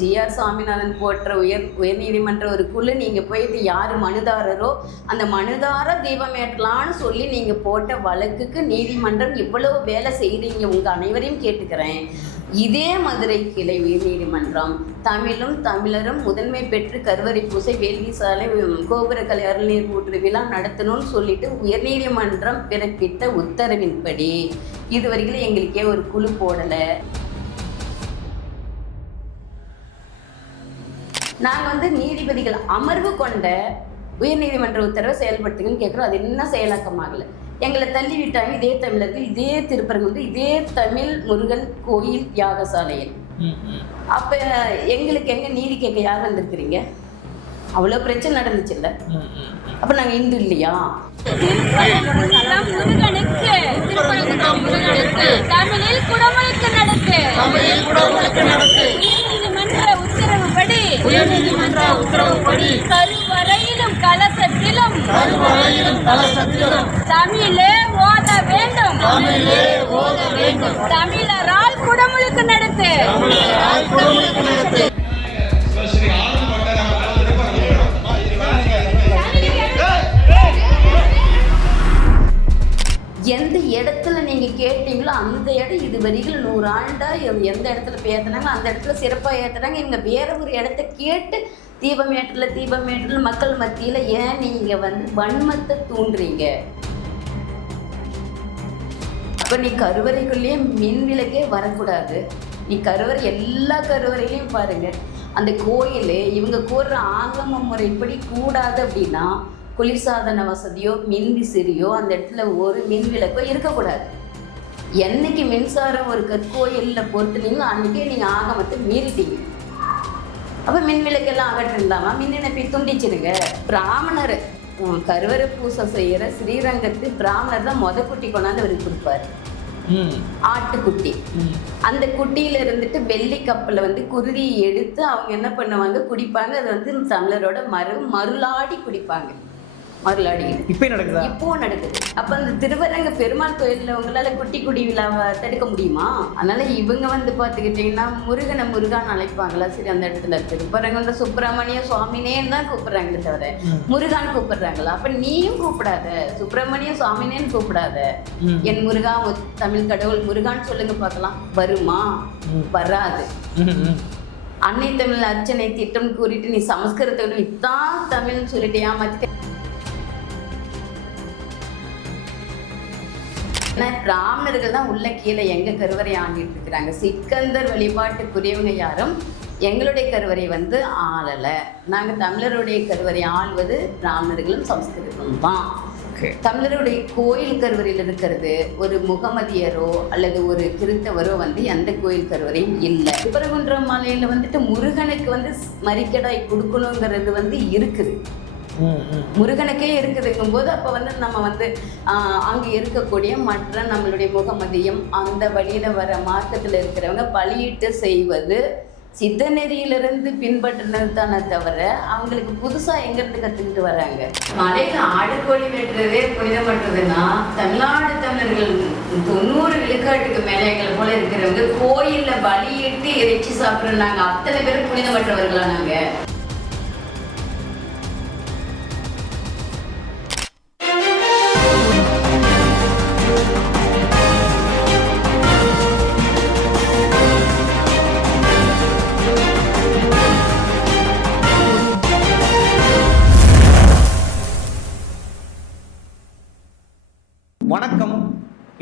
GR. Saminathan போன்ற உயர்நீதிமன்ற ஒரு குழு நீங்கள் போயிட்டு யார் மனுதாரரோ அந்த மனுதாரர் தீபம் ஏற்றலான்னு சொல்லி நீங்கள் போட்ட வழக்குக்கு நீதிமன்றம் இவ்வளவு வேலை செய்கிறீங்க. உங்கள் அனைவரையும் கேட்டுக்கிறேன். இதே மதுரை கிளை உயர்நீதிமன்றம் தமிழும் தமிழரும் முதன்மை பெற்று கருவறை பூசை வேள்வி சாலை கோபுரக்கலை அருள்நீர் ஊற்று விழா நடத்தணும்னு சொல்லிட்டு உயர்நீதிமன்றம் பிறப்பித்த உத்தரவின்படி இதுவரைக்கும் எங்களுக்கே ஒரு குழு போடலை. நாங்கள் நீதிபதிகள் அமர்வு கொண்ட உயர்நீதிமன்ற உத்தரவை செயல்படுத்துங்கன்னு கேட்குறோம். அது என்ன செயலாக்கமாகலை. எங்களை தள்ளி விட்டாங்க. இதே தமிழர்கள், இதே திருப்பரங்குன்றம், இதே தமிழ் முருகன் கோயில் யாகசாலையில். அப்போ எங்களுக்கு எங்கே நீதி கேட்க யார் வந்திருக்கிறீங்க? அவ்வளோ பிரச்சனை நடந்துச்சு இல்லை? அப்போ நாங்கள் இந்து இல்லையா? கருவறையிலும் கலசத்திலும் தமிழே ஓத வேண்டும். தமிழரால் குடமுழுக்கு நடத்து. எந்த இடத்துல நீங்கள் கேட்டீங்களோ அந்த இடம் இது வரைக்கும் 100 ஆண்டா எந்த இடத்துல ஏற்றுனாங்க அந்த இடத்துல சிறப்பாக ஏற்றுனாங்க. இவங்க வேற ஒரு இடத்த கேட்டு தீபம் ஏற்றல மக்கள் மத்தியில் ஏன் நீங்கள் வன்மத்தை தூண்டுறீங்க? அப்போ நீ கருவறைக்குள்ளேயே மின் விளக்கே வரக்கூடாது. நீ எல்லா கருவறையிலையும் பாருங்க. அந்த கோயில் இவங்க கூறுற ஆகம முறைப்படி கூடாது அப்படின்னா குளிர்சாதன வசதியோ மின் விசிறியோ அந்த இடத்துல ஒரு மின் விளக்கோ இருக்கக்கூடாது. என்னைக்கு மின்சாரம் ஒரு கற்கோயிலில் பொறுத்துனீங்களோ அன்றைக்கே நீங்கள் ஆகமத்தை மீறிட்டீங்க. அப்போ மின் விளக்கெல்லாம் அகற்றிருந்தாமா மின் இணைப்பை துண்டிச்சிருங்க. பிராமணர் கருவறை பூசை செய்கிற ஸ்ரீரங்கத்து பிராமணர் தான் குட்டி கொண்டாந்து அவருக்கு கொடுப்பாரு. ஆட்டுக்குட்டி. அந்த குட்டியில இருந்துட்டு வெள்ளி கப்பில் குருதியை எடுத்து அவங்க என்ன பண்ணுவாங்க குடிப்பாங்க. அது தமிழரோட மருளாடி குடிப்பாங்க. இப்போ நடக்குது. அப்ப அந்த திருவரங்க பெருமாள் கோயிலில் உங்களால குட்டி குடி விழாவை தடுக்க முடியுமா? அதனால இவங்க பார்த்துக்கிட்டீங்கன்னா முருகான்னு அழைப்பாங்களா? சரி, அந்த இடத்துல திருப்பரங்குன்ற சுப்பிரமணிய சுவாமினேன்னு தான் கூப்பிடுறாங்களே தவிர முருகான்னு கூப்பிடுறாங்களா? அப்ப நீயும் கூப்பிடாத, சுப்பிரமணிய சுவாமினேன்னு கூப்பிடாத. என் முருகா தமிழ் கடவுள் முருகான்னு சொல்லுங்க பார்க்கலாம். வருமா? வராது. அன்னை தமிழ் அர்ச்சனை திட்டம் கூறிட்டு நீ சமஸ்கிருதத்தை இதான் தமிழ்னு சொல்லிட்டு ஏமாத்திட்டு பிராமணர்கள் தான் உள்ள கீழே எங்க கருவறை ஆண்டிட்டு இருக்கிறாங்க. சிக்கந்தர் வழிபாட்டுக்குரியவங்க யாரும் எங்களுடைய கருவறை ஆளலை. நாங்கள் தமிழருடைய கருவறை ஆள்வது பிராமணர்களும் சமஸ்கிருதமும் தான். தமிழருடைய கோயில் கருவறையில் இருக்கிறது ஒரு முகமதியரோ அல்லது ஒரு கிறித்தவரோ எந்த கோயில் கருவறையும் இல்லை. திருப்பரங்குன்றம் மலையில் முருகனுக்கு மரிக்கடாய் கொடுக்கணுங்கிறது இருக்குது. முருகனுக்கே இருக்குதுங்கும் போது அப்போ நம்ம அங்கே இருக்கக்கூடிய மற்ற நம்மளுடைய முகமதியம் அந்த வழியில் வர மார்க்கத்தில் இருக்கிறவங்க பலியிட்டு செய்வது சித்த நெறியிலிருந்து பின்பற்றினது தானே தவிர அவங்களுக்கு புதுசாக எங்கேருந்து கற்றுக்கிட்டு வராங்க. மலையில் ஆடுகோழி வெட்டுறதே புனிதமற்றதுன்னா தமிழ்நாடு தமிழர்கள் 90 விழுக்காட்டுக்கு மேலே எங்களை போல இருக்கிறவங்க கோயிலில் பலியிட்டு இறைச்சி சாப்பிட்றாங்க. அத்தனை பேரும் புனிதமற்றவர்களா நாங்கள்? வணக்கம்,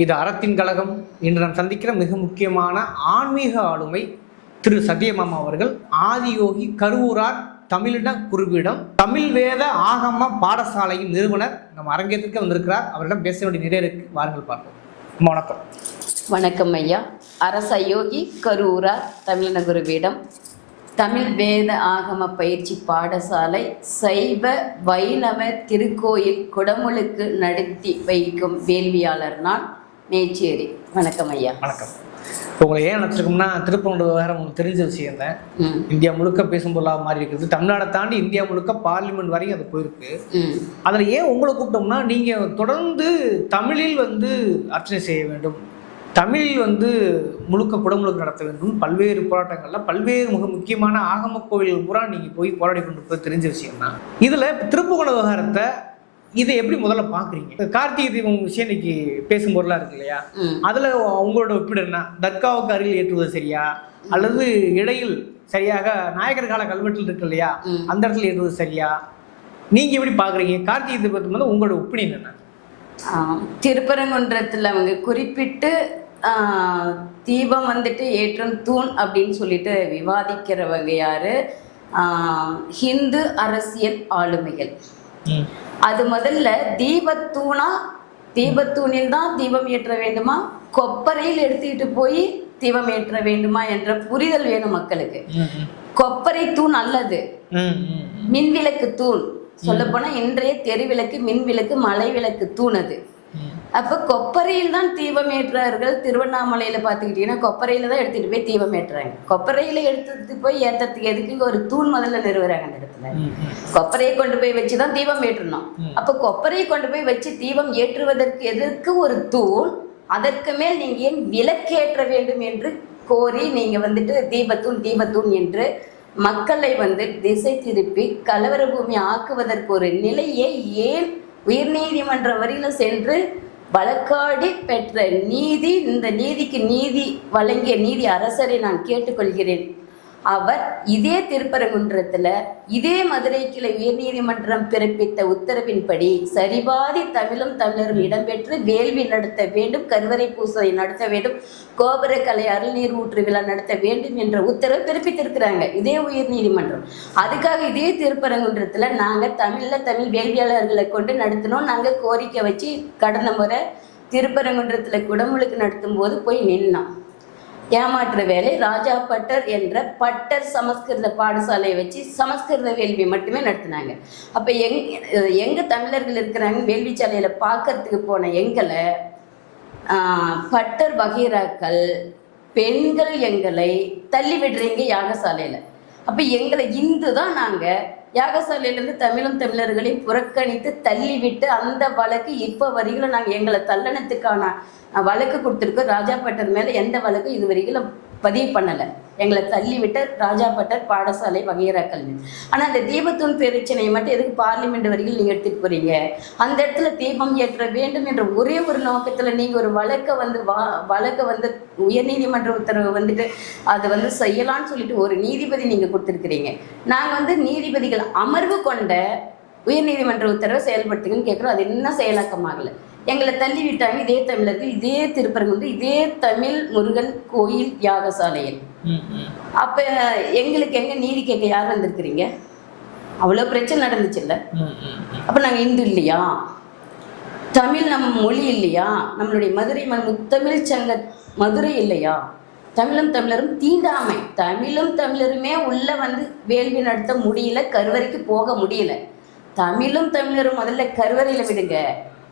இது அறத்தின் கழகம். இன்று நாம் சந்திக்கிற மிக முக்கியமான ஆன்மீக ஆளுமை திரு சத்தியமாமா அவர்கள். ஆதியோகி கருவூரார் தமிழின குருவிடம் தமிழ் வேத ஆகம பாடசாலையின் நிறுவனர் நம்ம அரங்கேற்றத்துக்கு வந்திருக்கிறார். அவரிடம் பேச வேண்டிய நிறைய இருக்கு. வாருங்கள் பார்ப்போம். வணக்கம். வணக்கம் ஐயா. அரசயோகி கருவூரார் தமிழின குருவிடம் தமிழ் வேத ஆகம பயிற்சி பாடசாலை சைவ வைணவ திருக்கோயில் குடமுழுக்கு நடத்தி வைக்கும் வேள்வியாளர் நான், மேச்சேரி. வணக்கம் ஐயா. வணக்கம். உங்களை ஏன் நினச்சிருக்கோம்னா திருப்பரங்குன்றம் வேற உங்களுக்கு தெரிஞ்ச விஷயம் தான். இந்தியா முழுக்க பேசும் பொருளாக மாறி இருக்குது. தமிழ்நாடை தாண்டி இந்தியா முழுக்க பார்லிமெண்ட் வரைக்கும் அது போயிருக்கு. அதில் ஏன் உங்களை கூப்பிட்டோம்னா நீங்கள் தொடர்ந்து தமிழில் அர்ச்சனை செய்ய வேண்டும், தமிழில் வந்து முழுக்க குடமுழுக்கு நடத்த வேண்டும், பல்வேறு போராட்டங்களில் பல்வேறு மிக முக்கியமான ஆகம கோவில்கள் பூரா நீங்கள் போய் போராடி கொண்டு போய் தெரிஞ்ச விஷயம் தான். இதில் திருப்புகண விவகாரத்தை இதை எப்படி முதல்ல பார்க்குறீங்க? கார்த்திகை தீபம் விஷயம் இன்னைக்கு பேசும் பொருளாக இருக்கு இல்லையா, அதில் உங்களோட ஒப்பீடு என்ன? தர்காவுக்கு அருகில் ஏற்றுவது சரியா, அல்லது இடையில் சரியாக நாயக்கர் கால கல்வெட்டில் இருக்கு இல்லையா அந்த இடத்துல ஏற்றுவது சரியா? நீங்கள் எப்படி பார்க்குறீங்க? கார்த்திகை தீபத்துக்கு வந்து உங்களோட ஒப்பீனியன் என்ன? திருப்பரங்குன்றத்தில் அவங்க குறிப்பிட்டு தீபம் வந்துட்டு ஏற்றும் தூண் அப்படின்னு சொல்லிட்டு விவாதிக்கிறவங்க யாரு? ஹிந்து அரசியல் ஆளுமைகள். அது முதல்ல தீபத்தூணில் தான் தீபம் ஏற்ற வேண்டுமா, கொப்பரையில் எடுத்துக்கிட்டு போய் தீபம் ஏற்ற வேண்டுமா என்ற புரிதல் வேணும் மக்களுக்கு. கொப்பரை தூண் அல்லது மின்விளக்கு தூண். சொல்ல போனா இன்றைய தெருவிளக்கு, மின்விளக்கு, மலை விளக்கு தூண் அது. அப்ப கொப்பரையில் தான் தீபம் ஏற்றார்கள். திருவண்ணாமலையில பாத்துக்கிட்டீங்கன்னா கொப்பரையில தான் எடுத்துட்டு போய் தீபம் ஏற்றுறாங்க. கொப்பரையில எடுத்துட்டு போய் ஏற்றத்துக்கு எதுக்கு ஒரு தூண் முதல்ல நிறுவுறாங்க அந்த இடத்துல. கொப்பரையை கொண்டு போய் வச்சுதான் தீபம் ஏற்றணும். அப்ப கொப்பரையை கொண்டு போய் வச்சு தீபம் ஏற்றுவதற்கு எதற்கு ஒரு தூண், அதற்கு மேல் நீங்க ஏன் விளக்கேற்ற வேண்டும் என்று கோரி நீங்க வந்துட்டு தீபத்தூண் என்று மக்களை வந்து திசை திருப்பி கலவர பூமி ஆக்குவதற்கு ஒரு நிலையை ஏன் உயர்நீதிமன்ற வரையில சென்று வழக்காடி பெற்ற நீதி, இந்த நீதிக்கு நீதி வழங்கிய நீதி அரசரை நான் கேட்டுக்கொள்கிறேன். அவர் இதே திருப்பரங்குன்றத்துல இதே மதுரை கிளை உயர்நீதிமன்றம் பிறப்பித்த உத்தரவின்படி சரிபாதி தமிழும் தமிழரும் இடம்பெற்று வேள்வி நடத்த வேண்டும், கருவறை பூசை நடத்த வேண்டும், கோபுர கலை அருள்நீர் ஊற்று விழா நடத்த வேண்டும் என்ற உத்தரவு பிறப்பித்திருக்கிறாங்க இதே உயர்நீதிமன்றம். அதுக்காக இதே திருப்பரங்குன்றத்துல நாங்க தமிழ் வேள்வியாளர்களை கொண்டு நடத்தினோம். நாங்க கோரிக்கை வச்சு கடந்த முறை திருப்பரங்குன்றத்துல குடமுழுக்கு நடத்தும் போது போய் நின்னோம். ஏமாற்று வேலை ராஜா பட்டர் என்ற பட்டர் சமஸ்கிருத பாடசாலையை வச்சு சமஸ்கிருத வேள்வி மட்டுமே நடத்தினாங்க. அப்போ எங்க தமிழர்கள் இருக்கிறாங்க வேள்வி சாலையில பார்க்கறதுக்கு போன எங்களை பட்டர் பகீராக்கள் பெண்கள் எங்களை தள்ளி விடுறீங்க யாகசாலையில. அப்ப எங்களை இந்து தான் நாங்க யாகசாலையிலேருந்து தமிழர்களையும் புறக்கணித்து தள்ளிவிட்டு அந்த வழக்கு இப்போ வரைக்கும் நாங்கள் எங்களை தள்ளனத்துக்கான வழக்கு கொடுத்துருக்கோம். ராஜா பட்டர் மேலே எந்த வழக்கும் இது வரைக்கும் பதிவு பண்ணலை. எங்களை தள்ளிவிட்ட ராஜா பட்டர் பாடசாலை வகையறாக்கள். ஆனால் அந்த தீபத்தூண் பிரச்சனையை மட்டும் எதுக்கு பார்லிமெண்ட் வரைக்கும் நீங்கள் எடுத்துகிட்டு போகிறீங்க? அந்த இடத்துல தீபம் ஏற்ற வேண்டும் என்ற ஒரே ஒரு நோக்கத்தில் நீங்கள் ஒரு வழக்கை வந்து உயர்நீதிமன்ற உத்தரவு வந்துட்டு அதை வந்து செய்யலான்னு சொல்லிட்டு ஒரு நீதிபதி நீங்கள் கொடுத்துருக்கிறீங்க. நாங்கள் வந்து நீதிபதிகள் அமர்வு கொண்ட உயர்நீதிமன்ற உத்தரவை செயல்படுத்துங்கன்னு கேட்குறோம். அது என்ன செயலாக்கமாகலை. எங்களை தள்ளி விட்டாங்க இதே தமிழர்கள் இதே திருப்பரங்குன்றம் இதே தமிழ் முருகன் கோயில் யாகசாலையில். அப்ப எங்களுக்கு எங்க நீதி கேட்க யார் வந்திருக்கிறீங்க? அவ்வளவு பிரச்சனை நடந்துச்சு இல்ல? அப்ப நாங்க இந்து இல்லையா? தமிழ் நம்ம மொழி இல்லையா? நம்மளுடைய மதுரை முத்தமிழ் சங்க மதுரை இல்லையா? தமிழரும் தீண்டாமை. தமிழருமே உள்ள வந்து வேள்வி நடத்த முடியல, கருவறைக்கு போக முடியல. தமிழரும் முதல்ல கருவறையில விடுங்க.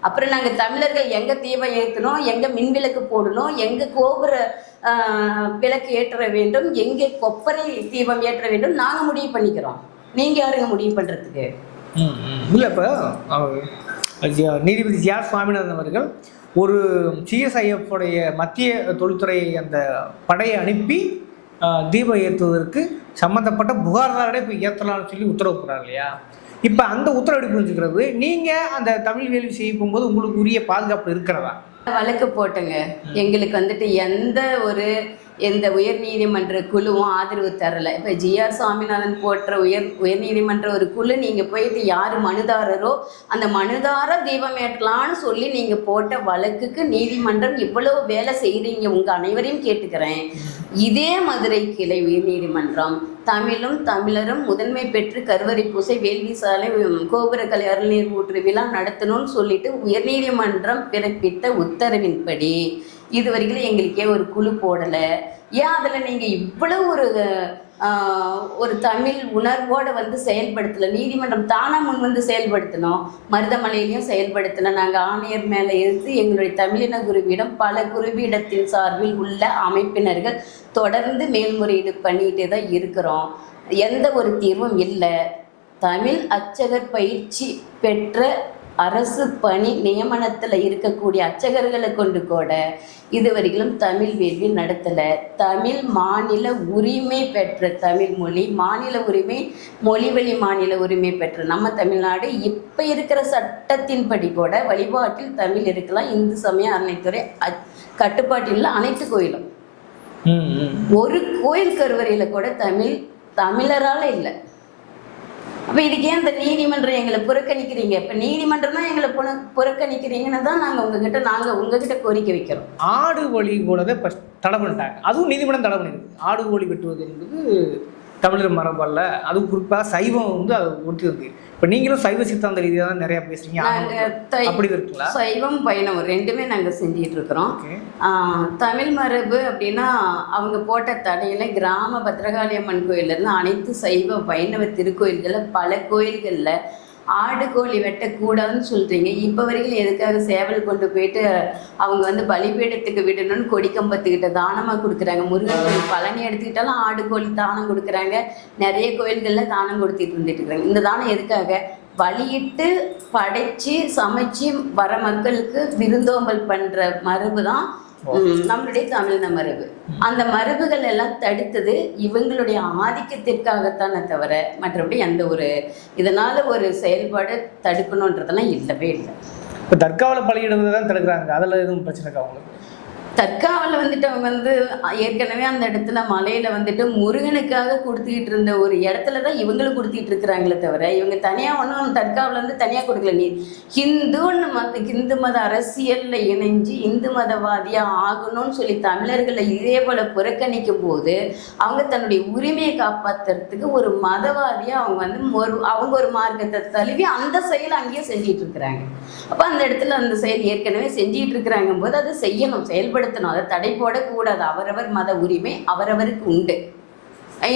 அப்புறம் நாங்கள் தமிழர்கள் எங்கே தீபம் ஏற்றணும், எங்கே மின்விளக்கு போடணும், எங்கே கோபுர விளக்கு ஏற்ற வேண்டும், எங்கே கொப்பரை தீபம் ஏற்ற வேண்டும் நாங்கள் முடிவு பண்ணிக்கிறோம். நீங்கள் யாருங்க முடிவு பண்ணுறதுக்கு? இல்லை, இப்போ நீதிபதி ஜிஆர் சுவாமிநாதன் அவர்கள் ஒரு சிஎஸ்ஐஎஃப் உடைய மத்திய தொழில்துறை அந்த படையை அனுப்பி தீபம் ஏற்றுவதற்கு சம்மந்தப்பட்ட புகார்தாரரை இப்போ ஏற்றலாம்னு சொல்லி உத்தரவு போடுறாங்க இல்லையா? இப்போ அந்த உத்தரவு புரிஞ்சுக்கிறது நீங்கள் அந்த தமிழ் வேள்வி செய்ய போகும்போது உங்களுக்கு உரிய பாதுகாப்பு இருக்கிறதா? வழக்கு போட்டுங்க. எங்களுக்கு வந்துட்டு எந்த உயர்நீதிமன்ற குழுவும் ஆதரவு தரலை. இப்போ ஜிஆர் சுவாமிநாதன் போன்ற உயர்நீதிமன்ற ஒரு குழு நீங்கள் போயிட்டு யார் மனுதாரரோ அந்த மனுதாரர் தீபம் ஏற்றலான்னு சொல்லி நீங்கள் போட்ட வழக்குக்கு நீதிமன்றம் இவ்வளவு வேலை செய்கிறீங்க. உங்கள் அனைவரையும் கேட்டுக்கிறேன். இதே மதுரை கிளை உயர்நீதிமன்றம் தமிழரும் முதன்மை பெற்று கருவறை பூசை வேள்வி சாலை கோபுர கலை அருள்நீர் ஊற்று விழா நடத்தணும்னு சொல்லிட்டு உயர்நீதிமன்றம் பிறப்பித்த உத்தரவின்படி இதுவரைக்கும் எங்களுக்கே ஒரு குழு போடலை. ஏன் அதில் நீங்கள் இவ்வளவு ஒரு தமிழ் உணர்வோடு வந்து செயல்படுத்தலை? நீதிமன்றம் தானாக முன் வந்து செயல்படுத்தணும். மருதமலையிலையும் செயல்படுத்தலை. நாங்கள் ஆணையர் மேலே எடுத்து எங்களுடைய தமிழின குருவிடம் பல குருவிடத்தின் சார்பில் உள்ள அமைப்பினர்கள் தொடர்ந்து மேல்முறையீடு பண்ணிகிட்டே தான் இருக்கிறோம். எந்த ஒரு தீர்வும் இல்லை. தமிழ் அச்சகர் பயிற்சி பெற்ற அரசு பணி நியமனத்தில் இருக்கக்கூடிய அர்ச்சகர்களை கொண்டு கூட இதுவரையிலும் தமிழ் வேள்வி நடத்தலை. தமிழ் மாநில உரிமை பெற்ற தமிழ் மொழி, மாநில உரிமை, மொழிவழி மாநில உரிமை பெற்ற நம்ம தமிழ்நாடு இப்போ இருக்கிற சட்டத்தின்படி கூட வழிபாட்டில் தமிழ் இருக்கலாம். இந்து சமய அறநிலைத்துறை கட்டுப்பாட்டில் அனைத்து கோயிலும். ஒரு கோயில் கருவறையில் கூட தமிழரால் இல்லை. அப்போ இதுக்கு ஏன் இந்த நீதிமன்றம் எங்களை புறக்கணிக்கிறீங்க? இப்போ நீதிமன்றம் தான் எங்களை புறக்கணிக்கிறீங்கன்னு தான் நாங்கள் உங்ககிட்ட கோரிக்கை வைக்கிறோம். ஆடு வழி போலதை தடை பண்ணிட்டாங்க, அதுவும் நீதிமன்றம் தடை பண்ணிருக்கு. ஆடு வழி வெட்டுவது என்பது தமிழர் மரபல்ல, அதுவும் குறிப்பாக சைவம் வந்து அதை ஒட்டி வந்து. இப்போ நீங்களும் சைவ சித்தாந்த ரீதியாக தான் நிறையா பேசுறீங்க, அப்படி இருக்குங்களா? சைவம் வைணவம் ரெண்டுமே நாங்கள் செஞ்சிட்டு இருக்கிறோம். தமிழ் மரபு அப்படின்னா அவங்க போட்ட தடையில் கிராம பத்ரகாளி அம்மன் கோயிலேருந்து அனைத்து சைவ வைணவ திருக்கோயில்களில் பல கோயில்களில் ஆடு கோழி வெட்டக்கூடாதுன்னு சொல்கிறீங்க. இப்போ வரைக்கும் எதுக்காக சேவல் கொண்டு போயிட்டு அவங்க வந்து பலிபீடத்துக்கு விடணும்னு கொடிக்கம்பத்துக்கிட்ட தானமாக கொடுக்குறாங்க. முருகன் கோயில் பழனி எடுத்துக்கிட்டாலும் ஆடு கோழி தானம் கொடுக்குறாங்க. நிறைய கோயில்களில் தானம் கொடுத்துட்டு இருந்துட்டு இருக்கிறாங்க. இந்த தானம் எதுக்காக? பலியிட்டு படைச்சி சமைச்சு வர மக்களுக்கு விருந்தோம்பல் பண்ணுற மரபு தான் நம்மளுடைய தமிழ் மரபு. அந்த மரபுகள் எல்லாம் தடுத்தது இவங்களுடைய ஆதிக்கத்திற்காகத்தானே தவிர மற்றபடி எந்த ஒரு இதனால ஒரு செயல்பாடு தடுக்கணுன்றதெல்லாம் இல்லவே இல்லை. இப்போ தர்காவில் பலியிடுவது தான் தடுக்கிறாங்க, அதில் எதுவும் பிரச்சனை இருக்கா அவங்களுக்கு? தர்காவில் வந்துட்டு அவங்க வந்து ஏற்கனவே அந்த இடத்துல மலையில் வந்துட்டு முருகனுக்காக கொடுத்துக்கிட்டு இருந்த ஒரு இடத்துல தான் இவங்களும் கொடுத்துட்டு இருக்கிறாங்களே தவிர இவங்க தனியாக ஒன்றும் தர்காவில் வந்து தனியாக கொடுக்கல. நீ இந்து மத அரசியலில் இணைஞ்சு இந்து மதவாதியாக ஆகணும்னு சொல்லி தமிழர்களை இதே போல் புறக்கணிக்கும் போது அவங்க தன்னுடைய உரிமையை காப்பாற்றுறதுக்கு ஒரு மதவாதியாக அவங்க வந்து அவங்க ஒரு மார்க்கத்தை தழுவி அந்த செயலை அங்கேயே செஞ்சிட்டு இருக்கிறாங்க. அப்போ அந்த இடத்துல அந்த செயல் ஏற்கனவே செஞ்சிட்டு இருக்கிறாங்க போது அதை செய்யணும், செயல்படுத்தணும், அதை தடை போடக்கூடாது. அவரவர் மத உரிமை அவரவருக்கு உண்டு.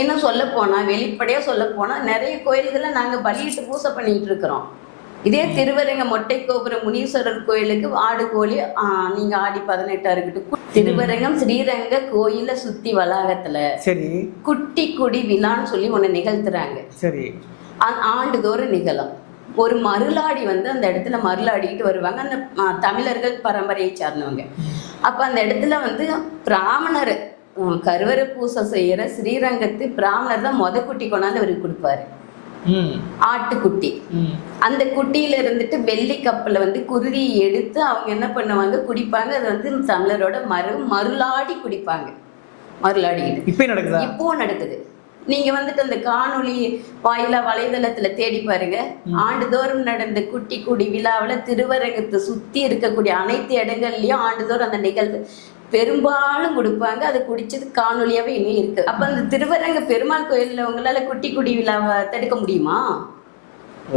இன்னும் சொல்ல போனால் வெளிப்படையாக சொல்ல போனால் நிறைய கோயில்களை நாங்கள் பலியிட்டு பூசை பண்ணிட்டு இருக்கிறோம். இதே திருவரங்க மொட்டை கோபுரம் முனீஸ்வரர் கோயிலுக்கு ஆடு கோழி நீங்கள் ஆடி 18 இருக்கட்டும், திருவரங்கம் ஸ்ரீரங்க கோயிலை சுற்றி வளாகத்தில் சரி குட்டி குடி விழான்னு சொல்லி ஒன்று நிகழ்த்துறாங்க. சரி, ஆண்டுதோறும் நிகழும். ஒரு மருளாடி வந்து அந்த இடத்துல மருளாடிக்கிட்டு வருவாங்க, அந்த தமிழர்கள் பரம்பரையை சார்ந்தவங்க. அப்போ அந்த இடத்துல வந்து பிராமணர் கருவறை பூசை செய்கிற ஸ்ரீரங்கத்து பிராமணர் தான் குட்டி கொண்டாந்து அவருக்கு கொடுப்பாரு, ஆட்டுக்குட்டி. அந்த குட்டியில இருந்துட்டு வெள்ளி கப்பில் வந்து குருதியை எடுத்து அவங்க என்ன பண்ணுவாங்க, குடிப்பாங்க. அது வந்து தமிழரோட மருளாடி குடிப்பாங்க. மருளாடிக்கிட்டு இப்போ நடக்குது. நீங்க வந்துட்டு அந்த காணொளி வாயிலா வலைதளத்துல தேடி பாருங்க. ஆண்டுதோறும் நடந்த குட்டி குடி விழாவில் திருவரங்கத்தை சுத்தி இருக்கக்கூடிய அனைத்து இடங்கள்லயும் ஆண்டுதோறும் அந்த நிகழ்வு பெரும்பாலும் கொடுப்பாங்க. அதை குடிச்சது காணொலியாவே இன்னும் இருக்கு. அப்ப அந்த திருவரங்க பெருமாள் கோயில்ல உங்களால குட்டி குடி விழாவை தடுக்க முடியுமா?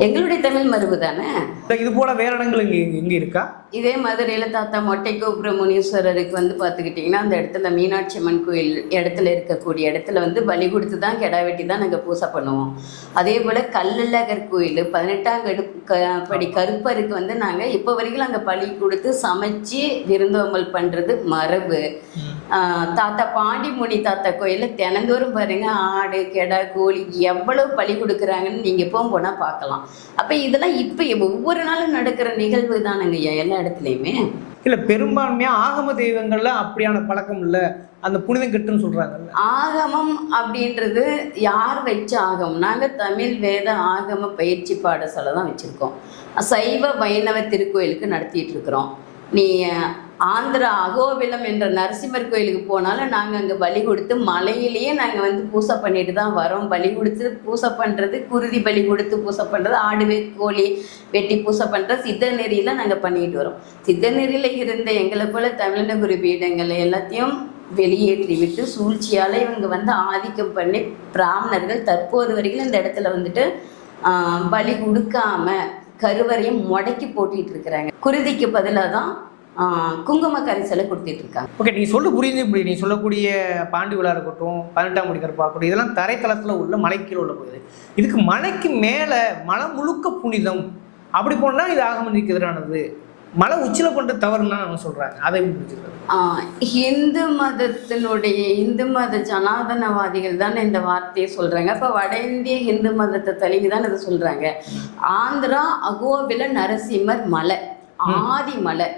எங்களுடைய தமிழ் மரபு தானே. இது போல வேற இடங்கள் இங்க இருக்கா? இதே மதுரையில் தாத்தா மொட்டை கோபுர முனீஸ்வரருக்கு வந்து பார்த்துக்கிட்டிங்கன்னா அந்த இடத்துல மீனாட்சி அம்மன் கோயில் இடத்துல இருக்கக்கூடிய இடத்துல வந்து பலி கொடுத்து தான் கெடா வெட்டி தான் நாங்கள் பூசை பண்ணுவோம். அதே போல் கல்லழகர் கோயில் 18ஆம் படி கருப்பருக்கு வந்து நாங்கள் இப்போ வரைக்கும் அங்கே பலி கொடுத்து சமைச்சு விருந்தோம்பல் பண்ணுறது மரபு. தாத்தா பாண்டிமுனி தாத்தா கோயிலில் தினந்தோறும் பாருங்க ஆடு கெடா கோழி எவ்வளவு பலி கொடுக்குறாங்கன்னு நீங்கள் போனால் பார்க்கலாம். அப்போ இதெல்லாம் இப்போ ஒவ்வொரு நாளும் நடக்கிற நிகழ்வு தானுங்க எல்லா இடத்துலையுமே. இல்லை, பெரும்பான்மையாக ஆகம தெய்வங்கள்ல அப்படியான பழக்கம் இல்லை, அந்த புனிதம் கெட்டுன்னு சொல்கிறாங்க. ஆகமம் அப்படின்றது யார் வச்ச ஆகமம்? நாங்கள் தமிழ் வேத ஆகம பயிற்சி பாடசாலை தான் வச்சுருக்கோம். சைவ வைணவ திருக்கோயிலுக்கு நடத்திட்டு இருக்கிறோம். நீ ஆந்திரா அகோபிலம் என்ற நரசிம்மர் கோயிலுக்கு போனாலும் நாங்கள் அங்கே பலி கொடுத்து மலையிலேயே நாங்கள் வந்து பூசை பண்ணிட்டு தான் வரோம். பலி கொடுத்து பூசை பண்ணுறது, குருதி பலி கொடுத்து பூசை பண்ணுறது, ஆடு கோழி வெட்டி பூசை பண்ணுறது சித்த நெறியில் நாங்கள் பண்ணிட்டு வரோம். சித்த நெறியில் இருந்த எங்களை போல தமிழன குரு பீடங்கள் எல்லாத்தையும் வெளியேற்றி விட்டு சூழ்ச்சியால் இவங்க வந்து ஆதிக்கம் பண்ணி பிராமணர்கள் தற்போது வரைக்கும் இந்த இடத்துல வந்துட்டு பலி கொடுக்காம கருவறையும் முடக்கி போட்டிட்டு இருக்கிறாங்க. குருதிக்கு பதிலாக தான் குங்கும கரிசலை கொடுத்துட்டு இருக்காங்க. ஓகே, நீங்கள் சொல்ல புரியுது. இப்படி நீ சொல்லக்கூடிய பாண்டி விழா இருக்கட்டும், 18ஆம் படி கருப்பாக்கட்டும், இதெல்லாம் தரைத்தளத்தில் உள்ள மலைக்கீழே உள்ள போகுது. இதுக்கு மலைக்கு மேலே மலை முழுக்க புனிதம் அப்படி போனால் இது ஆகம நீதிக்கு எதிரானது மலை உச்சியில் பண்ணுறது தவறுன்னு அவங்க சொல்கிறாங்க. அதை எப்படி புரிஞ்சுக்கிறது? இந்து மத ஜனாதனவாதிகள் தான் இந்த வார்த்தையை சொல்றாங்க. அப்ப வட இந்திய இந்து மதத்தை தழுவி தான் இதை சொல்றாங்க. ஆந்திரா அகோபில நரசிம்மர் மலை, ஆதி மலை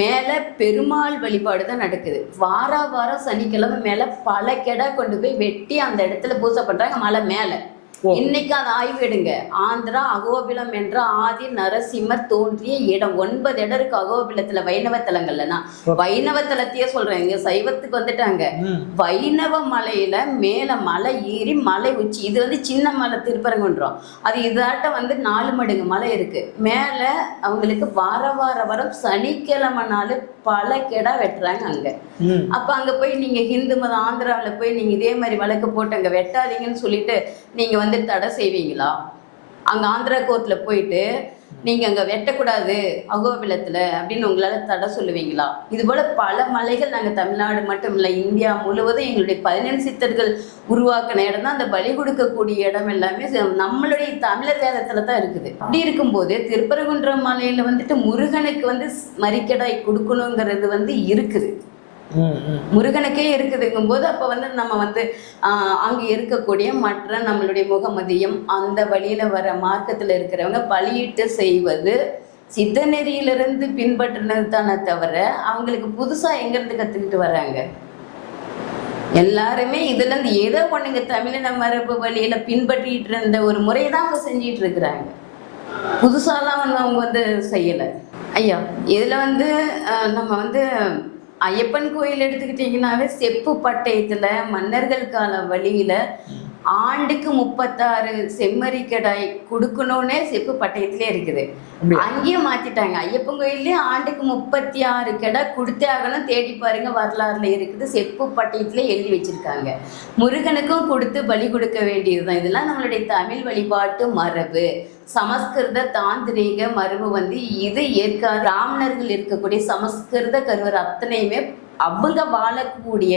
மேல பெருமாள் வழிபாடு தான் நடக்குது. வாரம் சனிக்கிழமை மேல பல கெடா கொண்டு போய் வெட்டி அந்த இடத்துல பூஜை பண்றாங்க மலை மேல. இன்னைக்கு அதை ஆய்வு எடுங்க. ஆந்திரா அகோபிலம் என்ற ஆதி நரசிம்மர் தோன்றிய இடம் 9 இடம் இருக்கு அகோபிலத்துல, வைணவ தலங்கள்லனா. வைணவ தலத்தையே சொல்றேன், இங்க சைவத்துக்கு வந்துட்டாங்க. வைணவ மலையில மேல மலை ஏறி மலை உச்சி, இது வந்து சின்ன மலை திருப்பரங்குன்றம், அது இதாட்ட வந்து 4 மடங்கு மலை இருக்கு மேல. அவங்களுக்கு வாரம் சனிக்கிழமை நாள் பல கெடா வெட்டுறாங்க அங்க. அப்ப அங்க போய் நீங்க ஹிந்து மதம் ஆந்திராவில போய் நீங்க இதே மாதிரி வழக்கு போட்டு அங்க வெட்டாதீங்கன்னு சொல்லிட்டு நீங்க வந்து தடை செய்வீங்களா? அங்க ஆந்திரா கோர்ட்ல போயிட்டு நீங்க அங்க வெட்டக்கூடாது அகோபிலத்துல அப்படின்னு உங்களால தடை சொல்லுவீங்களா? இது போல பல மலைகள் நாங்க தமிழ்நாடு மட்டும் இல்லை, இந்தியா முழுவதும் எங்களுடைய 17 சித்தர்கள் உருவாக்கின இடம் தான். அந்த பலி கொடுக்கக்கூடிய இடம் எல்லாமே நம்மளுடைய தமிழர் வேதத்துல தான் இருக்குது. அப்படி இருக்கும்போது திருப்பரங்குன்றம் மலையில வந்துட்டு முருகனுக்கு வந்து மரிக்கடாய் கொடுக்கணுங்கிறது வந்து இருக்குது, முருகனுக்கே இருக்குதுங்கும் போது அப்ப வந்து நம்ம வந்து அங்க இருக்கக்கூடிய மற்ற நம்மளுடைய முகமதியம் அந்த வழியில வர மார்க்கத்துல இருக்கிறவங்க பலியிட்டு செய்வது சித்த நெறியிலிருந்து பின்பற்றினது தானே தவிர அவங்களுக்கு புதுசா எங்க இருந்து கத்துக்கிட்டு வர்றாங்க? எல்லாருமே இதுல இருந்து ஏதோ ஒண்ணுங்க தமிழின மரபு வழியில பின்பற்றிட்டு இருந்த ஒரு முறையதான் அவங்க செஞ்சிட்டு இருக்கிறாங்க. புதுசாலாம் வந்து அவங்க வந்து செய்யல. ஐயா இதுல வந்து நம்ம வந்து ஐயப்பன் கோயில் எடுத்துக்கிட்டீங்கன்னாவே செப்பு பட்டயத்துல மன்னர்கள் கால வழியில ஆண்டுக்கு 36 செம்மறிக்கடாய் கொடுக்கணும்னே செப்பு பட்டயத்திலே இருக்குது. அங்கேயும் மாத்திட்டாங்க. ஐயப்பன் கோயிலே ஆண்டுக்கு 36 கெடா கொடுத்தே ஆகணும், தேடி பாருங்க வரலாறுல இருக்குது, செப்பு பட்டயத்திலே எழுதி வச்சிருக்காங்க. முருகனுக்கும் கொடுத்து பலி கொடுக்க வேண்டியதுதான். இதெல்லாம் நம்மளுடைய தமிழ் வழிபாட்டு மரபு, சமஸ்கிருத தாந்திரீக மரபு வந்து இது ஏற்காது. பிராமணர்கள் இருக்கக்கூடிய சமஸ்கிருத கருவர் அத்தனையுமே அவங்க வாழக்கூடிய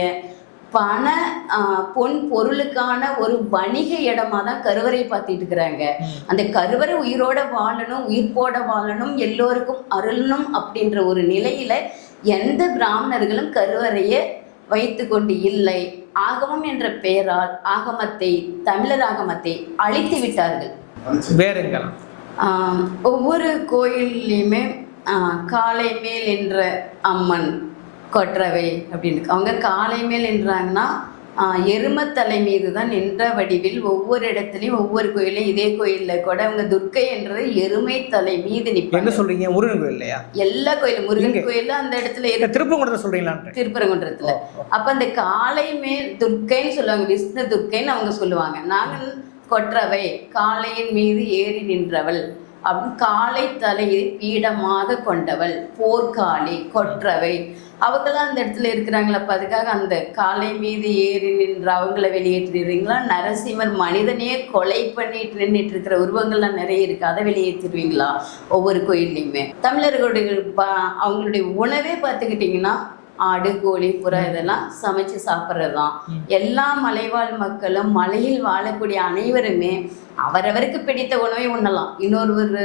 பண பொன் பொருளுக்கான ஒரு வணிக இடமா தான் கருவறை பார்த்துட்டு இருக்கிறாங்க. அந்த கருவறை உயிரோட வாழணும், உயிர்ப்போட வாழணும், எல்லோருக்கும் அருளணும் அப்படின்ற ஒரு நிலையில எந்த பிராமணர்களும் கருவறையை வைத்து கொண்டு இல்லை. ஆகமம் என்ற பெயரால் ஆகமத்தை, தமிழர் ஆகமத்தை அழித்து விட்டார்கள். ஒவ்வொரு கோயில்லையுமே காளை மேல் என்ற அம்மன் கொற்றவை அப்படின்னு அவங்க காளை மேல் என்றாங்கன்னா எருமத்தலை மீது தான் நின்ற வடிவில் ஒவ்வொரு இடத்துலையும் ஒவ்வொரு கோயிலையும், இதே கோயில்ல கூட அவங்க துர்க்கை என்றது எருமை தலை மீது நிற்பாங்க. என்ன சொல்றீங்க? முருகன் கோயில் இல்லையா? எல்லா கோயிலும் முருகன் கோயிலும் அந்த இடத்துல திருப்பரங்குன்றத்துல சொல்றீங்களா? திருப்பரங்குன்றத்துல. அப்ப அந்த காளை மேல் துர்க்கைன்னு சொல்லுவாங்க, விஷ்ணு துர்க்கைன்னு அவங்க சொல்லுவாங்க. நாங்கள் கொற்றவை காளையின் மீது ஏறி நின்றவள் அப்படின்னு, காளை தலையை பீடமாக கொண்டவள் போர்க்காளி கொற்றவை அவங்களாம் அந்த இடத்துல இருக்கிறாங்களப்ப அதுக்காக அந்த காளை மீது ஏறி நின்ற அவங்கள வெளியேற்றிடுவீங்களா? நரசிம்மர் மனிதனையே கொலை பண்ணிட்டு நின்றுட்டு இருக்கிற உருவங்கள்லாம் நிறைய இருக்கு, அதை வெளியேற்றிடுவீங்களா? ஒவ்வொரு கோயில்லையுமே தமிழர்களுடைய அவங்களுடைய உணவே பார்த்துக்கிட்டிங்கன்னா ஆடு கோழி புறா இதெல்லாம் சமைச்சு சாப்பிட்றது தான். எல்லா மலைவாழ் மக்களும் மலையில் வாழக்கூடிய அனைவருமே அவரவருக்கு பிடித்த உணவை உண்ணலாம். இன்னொருவர்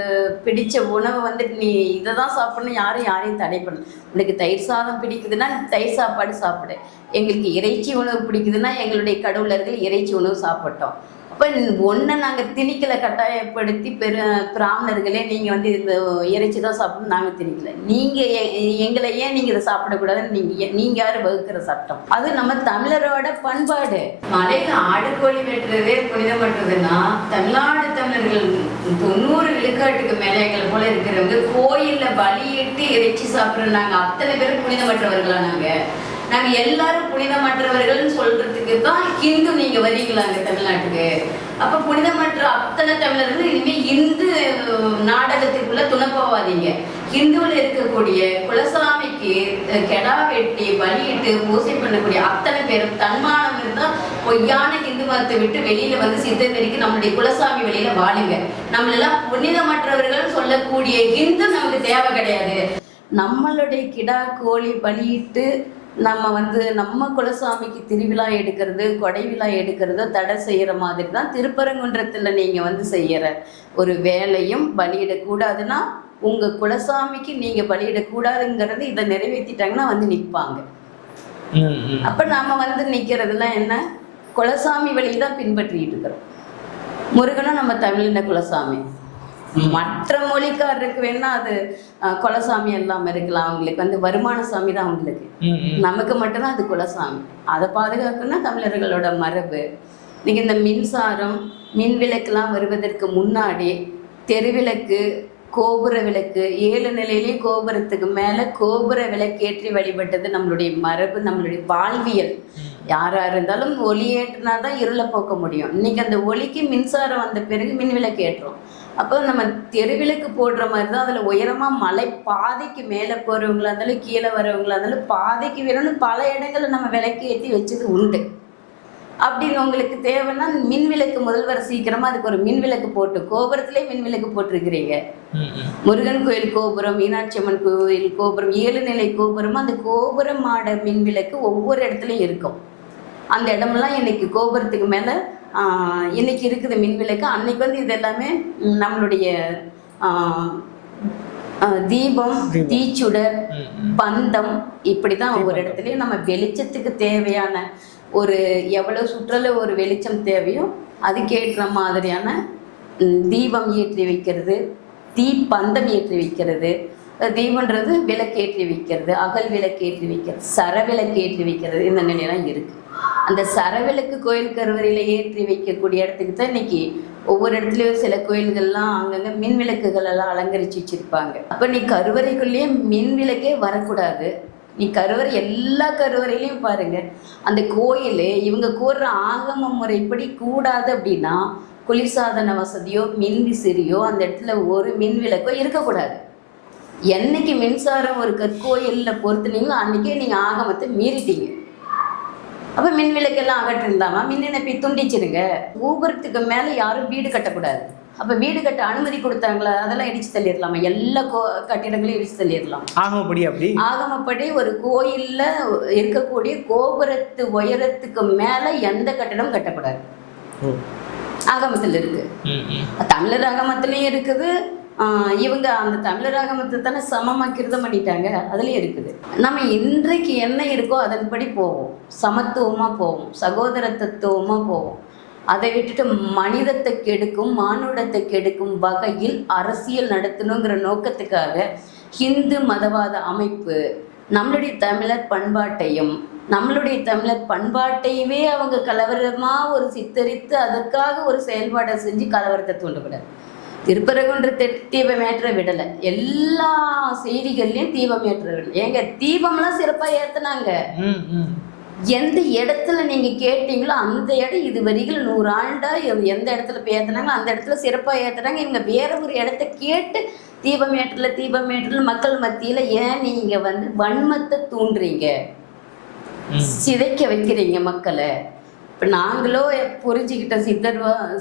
பிடிச்ச உணவை வந்துட்டு நீ இதை தான் சாப்பிடணும் யாரையும் தடை பண்ணணும். உனக்கு தயிர் சாதம் பிடிக்குதுன்னா தயிர் சாப்பாடு சாப்பிடு, எங்களுக்கு இறைச்சி உணவு பிடிக்குதுன்னா எங்களுடைய கடவுளர்கள் இறைச்சி உணவு சாப்பிட்டோம். அப்போ ஒன்றை நாங்கள் திணிக்கலை, கட்டாயப்படுத்தி பிராமணர்களே நீங்கள் வந்து இந்த இறைச்சி தான் சாப்பிடணும் நாங்கள் திணிக்கலை. நீங்கள் எங்களை ஏன் நீங்கள் இதை சாப்பிடக்கூடாதுன்னு நீங்கள் யார் வகுக்கிற சட்டம்? அது நம்ம தமிழரோட பண்பாடு. மலையில் ஆடு கோழி வெட்டுறதே புனிதமற்றதுன்னா தமிழ்நாடு தமிழர்கள் 90 விழுக்காட்டுக்கு மேலே எங்களை போல இருக்கிறவங்க கோயிலில் பலியிட்டு இறைச்சி சாப்பிட்றோம். நாங்கள் அத்தனை பேரும் புனிதமற்றவர்களா? நாங்கள் எல்லாரும் புனிதமற்றவர்கள்னு சொல்றதுக்கு தான் ஹிந்து நீங்க வரீங்களாங்க தமிழ்நாட்டுக்கு. அப்ப புனிதமற்ற அத்தனை தமிழர்கள் இனிமேல் இந்து நாடகத்துக்குள்ள துணப்போவாதீங்க. ஹிந்துவில் இருக்கக்கூடிய குலசாமிக்கு கெடா வெட்டி பலியிட்டு பூசை பண்ணக்கூடிய அத்தனை பேரும் தன்மானம் இருந்தால் பொய்யான ஹிந்து மதத்தை விட்டு வெளியில வந்து சித்தநெறிக்கு நம்மளுடைய குலசாமி வெளியில வாழுங்க. நம்மளெல்லாம் புனிதமற்றவர்கள் சொல்லக்கூடிய ஹிந்து நமக்கு தேவை கிடையாது. நம்மளுடைய கிடா கோழி பலியிட்டு நம்ம வந்து நம்ம குலசாமிக்கு திருவிழா எடுக்கிறது, கொடை விழா எடுக்கிறத தடை செய்கிற மாதிரி தான் திருப்பரங்குன்றத்தில் நீங்கள் வந்து செய்கிற ஒரு வேலையும் பலியிடக்கூடாதுன்னா உங்கள் குலசாமிக்கு நீங்கள் பலியிடக்கூடாதுங்கிறது இதை நிறைவேற்றிட்டாங்கன்னா வந்து நிற்பாங்க. அப்போ நாம் வந்து நிற்கிறதுலாம் என்ன, குலசாமி வழி தான் பின்பற்றிட்டு இருக்கிறோம். முருகனும் நம்ம தமிழின குலசாமி. மற்ற மொழிக்காரருக்கு வேணா அது குலசாமி எல்லாம் இருக்கலாம், அவங்களுக்கு வந்து வருமான சாமி தான் அவங்களுக்கு. நமக்கு மட்டும்தான் அது குலசாமி. அதை பாதுகாக்கணும்னா தமிழர்களோட மரபு. நீங்கள் இந்த மின்சாரம் மின் விளக்குலாம் வருவதற்கு முன்னாடி தெருவிளக்கு, கோபுர விளக்கு, 7 நிலையிலையும் கோபுரத்துக்கு மேலே கோபுர விளக்கேற்றி வழிபட்டது நம்மளுடைய மரபு, நம்மளுடைய வாழ்வியல். யாராக இருந்தாலும் ஒளி ஏற்றினா தான் இருளை போக்க முடியும். இன்னைக்கு அந்த ஒளிக்கு மின்சாரம் வந்த பிறகு மின் விளக்கு ஏற்றோம். அப்போ நம்ம தெருவிளக்கு போடுற மாதிரி தான் அதில் உயரமாக மலை பாதைக்கு மேலே போகிறவங்களா இருந்தாலும் கீழே வரவங்களா இருந்தாலும் பாதைக்கு வேணும்னு பல இடங்களில் நம்ம விளக்கு ஏற்றி வச்சது உண்டு. அப்படின்னு உங்களுக்கு தேவைன்னா மின் விளக்கு முதல் வர சீக்கிரமாக அதுக்கு ஒரு மின் விளக்கு போட்டு, கோபுரத்திலே மின் விளக்கு போட்டிருக்கிறீங்க. முருகன் கோயில் கோபுரம், மீனாட்சி அம்மன் கோயில் கோபுரம், 7 நிலை கோபுரமும் அந்த கோபுரம் மாட மின் விளக்கு ஒவ்வொரு இடத்துலையும் இருக்கும். அந்த இடமெல்லாம் இன்னைக்கு கோபுரத்துக்கு மேலே இன்னைக்கு இருக்குது மின் விளக்கு. அன்னைக்கு வந்து இது எல்லாமே நம்மளுடைய தீபம், தீச்சுடர், பந்தம், இப்படி தான் ஒவ்வொரு இடத்துலையும் நம்ம வெளிச்சத்துக்கு தேவையான ஒரு எவ்வளோ சுற்றல ஒரு வெளிச்சம் தேவையோ அதுக்கேற்ற மாதிரியான தீபம் ஏற்றி வைக்கிறது, பந்தம் ஏற்றி வைக்கிறது. தீபன்றது விளக்கேற்றி வைக்கிறது, அகல் விளக்கேற்றி வைக்கிறது, சரவிளக்கு ஏற்றி வைக்கிறது, இந்த நிலையெல்லாம் இருக்குது. அந்த சரவிளக்கு கோயில் கருவறையில் ஏற்றி வைக்கக்கூடிய இடத்துக்கு தான் இன்னைக்கு ஒவ்வொரு இடத்துலையும் சில கோயில்கள்லாம் அங்கங்கே மின் விளக்குகள் எல்லாம் அலங்கரித்து வச்சுருப்பாங்க. அப்போ நீ கருவறைக்குள்ளேயே மின் விளக்கே வரக்கூடாது. நீ கருவறை எல்லா கருவறையிலையும் பாருங்க, அந்த கோயில் இவங்க கூறுற ஆகம முறைப்படி கூடாது அப்படின்னா குளிர்சாதன வசதியோ மின் விசிறியோ அந்த இடத்துல ஒரு மின் விளக்கோ இருக்கக்கூடாது. என்னைக்கு மின்சாரம் ஒரு கற்கோயிலில் பொறுத்துனீங்களோ அன்றைக்கே நீங்கள் ஆகமத்தை மீறிட்டீங்க. அப்போ மின் விளக்கெல்லாம் அகற்றிருந்தாமா மின் இணைப்பை துண்டிச்சிருங்க. கோபுரத்துக்கு மேலே யாரும் வீடு கட்டக்கூடாது. அப்போ வீடு கட்ட அனுமதி கொடுத்தாங்களா? அதெல்லாம் இடிச்சு தள்ளிடலாமா? எல்லா கட்டிடங்களையும் இடிச்சு தள்ளிடலாம். ஆகமப்படி ஒரு கோயிலில் இருக்கக்கூடிய கோபுரத்து உயரத்துக்கு மேலே எந்த கட்டிடமும் கட்டக்கூடாது. ஆகமத்தில் இருக்கு, தமிழர் ஆகமத்திலையும் இருக்குது. இவங்க அந்த தமிழர் ஆகமத்தை தானே சமமாக்கிருதம் பண்ணிட்டாங்க, அதுலேயும் இருக்குது. நம்ம இன்றைக்கு என்ன இருக்கோ அதன்படி போவோம், சமத்துவமாக போவோம், சகோதர தத்துவமாக போவோம். அதை விட்டுட்டு மனிதத்தை கெடுக்கும் மானுடத்தை கெடுக்கும் வகையில் அரசியல் நடத்தணுங்கிற நோக்கத்துக்காக ஹிந்து மதவாத அமைப்பு நம்மளுடைய தமிழர் பண்பாட்டையும் நம்மளுடைய தமிழர் பண்பாட்டையவே அவங்க கலவரமாக ஒரு சித்தரித்து அதற்காக ஒரு செயல்பாடை செஞ்சு கலவரத்தை தூண்டக்கூடாது. திருப்பரங்குன்ற தீபமேற்ற விடலை, எல்லா செய்திகள்லையும் தீபமேற்ற விடலை. ஏங்க தீபம்லாம் சிறப்பாக ஏற்றுனாங்க. எந்த இடத்துல நீங்கள் கேட்டீங்களோ அந்த இடம் இது வரிகள் 100 ஆண்டா எந்த இடத்துல ஏற்றுனாங்க அந்த இடத்துல சிறப்பாக ஏற்றுனாங்க. இவங்க வேற ஒரு இடத்த கேட்டு தீபமேற்றல் மக்கள் மத்தியில் ஏன் நீங்கள் வந்து வன்மத்தை தூண்டுறீங்க, சிதைக்க வைக்கிறீங்க மக்களை? இப்போ நாங்களோ புரிஞ்சுக்கிட்ட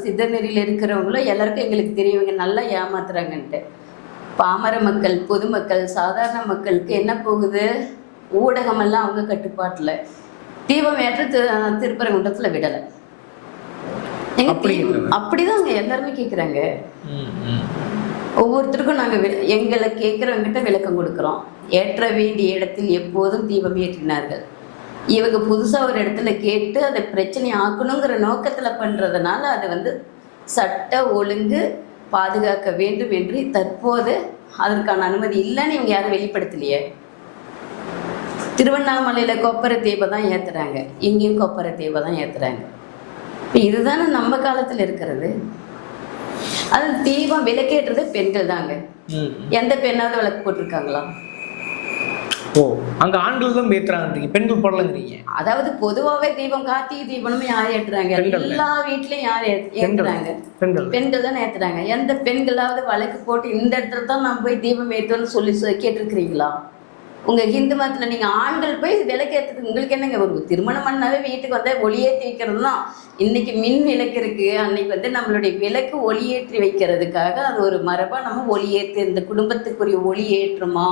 சித்தர் நெறியில் இருக்கிறவங்களோ எல்லாருக்கும் எங்களுக்கு தெரியும் இவங்க நல்லா ஏமாத்துறாங்கன்ட்டு. பாமர மக்கள், பொதுமக்கள், சாதாரண மக்களுக்கு என்ன போகுது? ஊடகமெல்லாம் அவங்க கட்டுப்பாட்டில். தீபம் ஏற்ற திருப்பரங்குன்றத்தில் விடலை. அப்படிதான் அவங்க எல்லாருமே கேட்குறாங்க. ஒவ்வொருத்தருக்கும் நாங்கள் எங்களை கேட்குறவங்கிட்ட விளக்கம் கொடுக்குறோம். ஏற்ற வேண்டிய இடத்தில் எப்போதும் தீபம் ஏற்றினார்கள். இவங்க புதுசாக ஒரு இடத்துல கேட்டு அதை பிரச்சனை ஆக்கணுங்கிற நோக்கத்தில் பண்ணுறதுனால அதை வந்து சட்ட ஒழுங்கு பாதுகாக்க வேண்டும் என்று தற்போது அதற்கான அனுமதி இல்லைன்னு இவங்க யாரும் வெளிப்படுத்தலையே. திருவண்ணாமலையில் கொப்பரை தீபம் தான் ஏற்றுறாங்க, இங்கேயும் கொப்பரை தீபம் தான் ஏற்றுறாங்க. இப்போ இதுதானே நம்ம காலத்தில் இருக்கிறது. அது தீபம் விளக்கேற்றது பெண்கள் தாங்க. எந்த பெண்ணாவது விளக்கு போட்டிருக்காங்களா? அங்க ஆண்கள் தான் ஏற்றுறாங்க, பெண்கள் போடலங்கிறீங்க. அதாவது பொதுவாகவே தீபம் கார்த்திகை தீபமும் யார் ஏற்றுறாங்க? எல்லா வீட்லையும் யார் ஏற்றுறாங்க? பெண்கள் தானே ஏற்றுறாங்க. எந்த பெண்களாவது வழக்கு போட்டு இந்த இடத்துல தான் நான் போய் தீபம் ஏற்றுன்னு சொல்லி கேட்டிருக்கிறீங்களா? உங்கள் ஹிந்து மதத்தில் நீங்கள் ஆண்கள் போய் விளக்கேற்றுறது உங்களுக்கு என்னங்க? ஒரு திருமணம் பண்ணாவே வீட்டுக்கு வந்து ஒளியேற்றி வைக்கிறது தான். இன்றைக்கி மின் விளக்கு இருக்குது, அன்றைக்கி வந்து நம்மளுடைய விளக்கு ஒளியேற்றி வைக்கிறதுக்காக அது ஒரு மரபாக நம்ம ஒளியேற்று இந்த குடும்பத்துக்குரிய ஒளி ஏற்றுமா